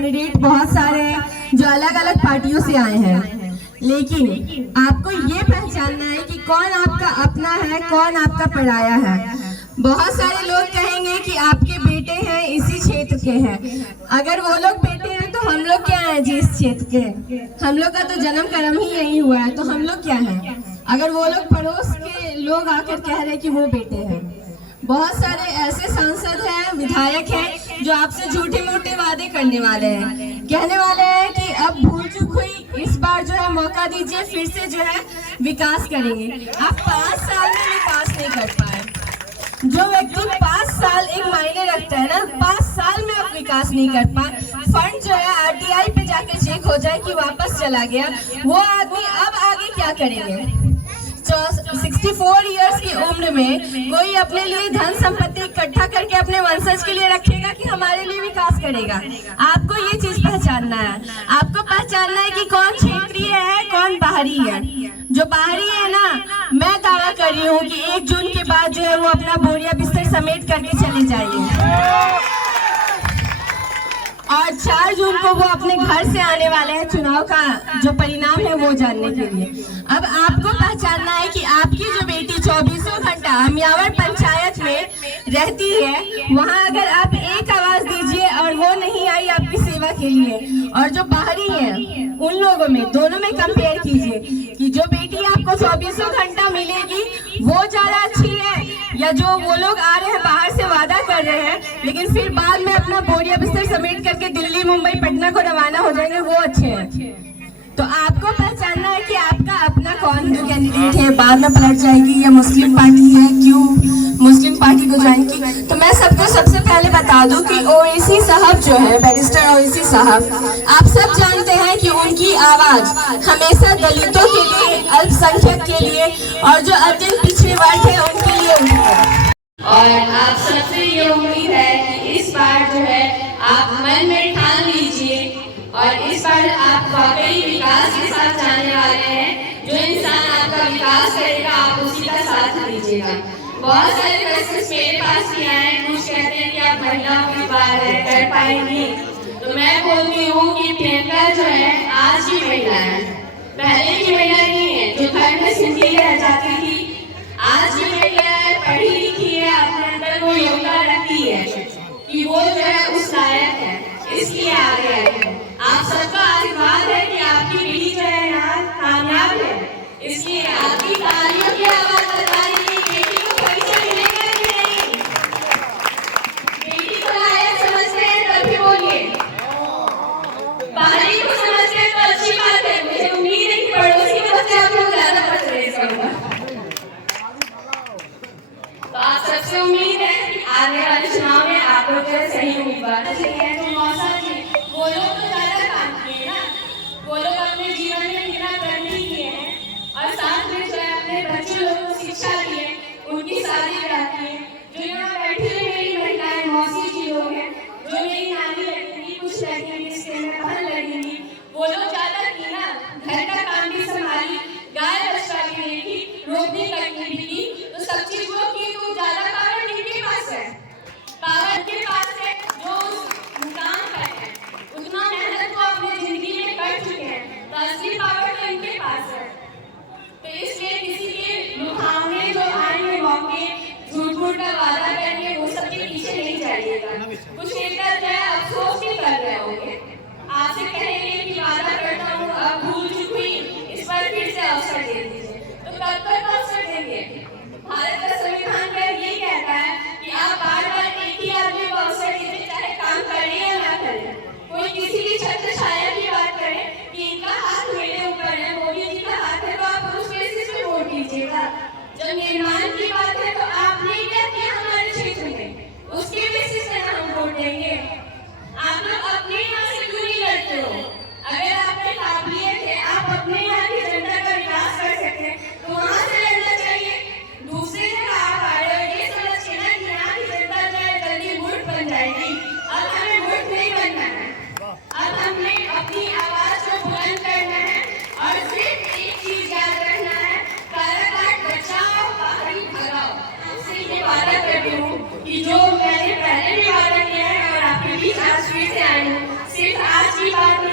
Candidate बहुत सारे हैं जो अलग अलग पार्टियों से आए हैं, लेकिन आपको ये पहचानना है कि कौन आपका अपना है, कौन आपका पराया है। बहुत सारे लोग कहेंगे कि आपके बेटे हैं, इसी क्षेत्र के हैं। अगर वो लोग बेटे हैं तो हम लोग क्या हैं जी, इस क्षेत्र के। हम लोग का तो जन्म कर्म ही यही हुआ है, तो हम लोग क्या हैं। अगर वो लोग पड़ोस के लोग आकर कह रहे कि वो बेटे हैं। बहुत सारे ऐसे सांसद हैं, विधायक हैं जो आपसे झूठे मूठे वादे करने वाले हैं, कहने वाले हैं कि अब भूल चूक हुई, इस बार जो है मौका दीजिए, फिर से जो है विकास करेंगे। आप 5 साल में विकास नहीं कर पाए। जो व्यक्ति 5 साल एक मायने रखता है ना, 5 साल में आप विकास नहीं कर पाए, फंड जो है RTI पे जाके चेक हो जाए कि वापस चला गया, वो आदमी अब आगे क्या करेंगे। 64 इयर्स की उम्र में कोई अपने लिए धन संपत्ति इकट्ठा करके अपने वंशज के लिए रखेगा कि हमारे लिए विकास करेगा। आपको ये चीज पहचानना है। आपको पहचानना है कि कौन क्षेत्रीय है, कौन बाहरी है। जो बाहरी है ना, मैं दावा कर रही हूँ कि 1 जून के बाद जो है वो अपना बोरिया बिस्तर समेट करके चले जाइए, और 4 जून को वो अपने घर से आने वाले हैं चुनाव का जो परिणाम है वो जानने के लिए। अब आपको पहचानना है कि आपकी जो बेटी 24 घंटा हमियावड़ पंचायत में रहती है, वहां अगर आप एक आवाज दीजिए और वो नहीं आई आपकी सेवा के लिए, और जो बाहरी है उन लोगों में, दोनों में कंपेयर कीजिए कि जो बेटी आपको 24 घंटा मिलेगी वो ज्यादा अच्छी है, या जो वो लोग आ रहे हैं बाहर से वादा कर रहे हैं लेकिन फिर बाद में अपना बोरिया बिस्तर समेट करके दिल्ली, मुंबई, पटना को रवाना हो जाएंगे, वो अच्छे हैं। तो आपको पहचानना है कि आपका अपना कौन हिंदू कैंडिडेट है, बाद में पलट जाएगी या मुस्लिम पार्टी है, क्यों मुस्लिम पार्टी को ज्वाइन की। तो मैं सबको सबसे पहले बता दूं कि ओवैसी साहब जो है, बैरिस्टर ओवैसी साहब, आप सब जानते हैं कि उनकी आवाज हमेशा दलितों के लिए, अल्पसंख्यक के लिए और जो अत्यंत पिछड़े वर्ग है उनके लिए उठी है। और आप सबसे ये उम्मीद है कि इस बार जो है आप मन में ठान लीजिए और इस बार आप वाकई विकास के साथ जाने वाले हैं। जो इंसान आपका विकास करेगा आप उसी का साथ दीजिएगा। बहुत सारे क्वेश्चंस मेरे पास भी आए हैं, कुछ कहते हैं कि आप महिलाओं की बात है, कर पाएंगी। तो मैं बोलती हूँ कि प्रियंका जो है आज की महिला है, पहले की महिला नहीं है जो घर में सिंधी रह जाती थी। आज की महिला है, पढ़ी लिखी है, अपने अंदर वो योग्यता रखती है कि वो जो है उस लायक है, इसलिए आगे आई है। आप सबका आशीर्वाद है कि आपकी पीढ़ी जो है यहाँ कामयाब है, इसलिए आपकी तालियों की आवाज बता रही है। बेटी को परिचय मिलेगा कि नहीं? बेटी को लायक समझते हैं तभी बोलिए, बाहरी को समझते हैं तो अच्छी बात है। मुझे उम्मीद है कि पड़ोसी के बच्चे आप लोग ज्यादा पढ़ रहे हैं। तो आप सबसे उम्मीद है कि आने वाले चुनाव में आप लोग जो सही उम्मीदवार चाहिए। जो मौसा जी, वो लोग तो ज्यादा काम किए ना, वो लोग अपने जीवन में कितना प्रगति किए हैं और साथ में जो है अपने बच्चे लोगों को शिक्षा दी है, उनकी शादी कराती है। जो यहाँ बैठी हुई मेरी महिलाएं मौसी जी लोग हैं, जो मेरी नानी लगेंगी, कुछ लगेंगी, रिश्ते में बहन लगेंगी, वो लोग ज्यादा की ना, घर का काम भी संभाली, गाय बछड़ा भी देखी, रोपनी करनी भी की, तो सब चीज वो की। तो ज्यादा पावर किनके पास है? पावर के पास है जो मुकाम पर है, उतना मेहनत को अपनी जिंदगी में कर चुके हैं, तो असली पावर तो इनके पास है। तो इसलिए किसी के लुभावने जो आएंगे मौके, झूठ मूठ का वादा करके वो सबके पीछे नहीं जाइएगा। कुछ नेता जो है अफसोस भी कर रहे होंगे, आपसे कहेंगे कि वादा करता हूँ, अब भूल चुक हुई, इस बार फिर से अवसर दे दीजिए। तो कब तक अवसर देंगे? भारत का संविधान का ये कहता है कि आप बार-बार एक ही आदमी को अवसर दीजिए, चाहे काम करें या ना करें। कोई किसी की छत्र छाया की बात करे कि इनका हाथ मेरे ऊपर है, मोदी जी का हाथ है, तो आप उस बेसिस पे वोट दीजिएगा। जब निर्माण की बात है तो आपने क्या किया हमारे क्षेत्र में, उसके बेसिस पे हम वोट देंगे। आप लोग अपने यहाँ से क्यों नहीं लड़ते हो? अगर आपके काबिलियत है, आप अपने यहाँ की जनता का विकास कर सकते हैं, तो वहाँ से लड़ना चाहिए। दूसरे जगह आप आ रहे हो ये समझ के ना कि यहाँ की जनता जो है जल्दी मूर्ख बन जाएगी। अब हमें मूर्ख नहीं बनना है, अब हमें अपनी आवाज को बुलंद करना है और सिर्फ एक चीज याद रखना है, काराकाट बचाओ, बाहरी भगाओ। आपसे ये वादा करती हूँ कि जो मैंने पहले भी वादा किया है और आपके बीच आज फिर से आई हूँ, सिर्फ बात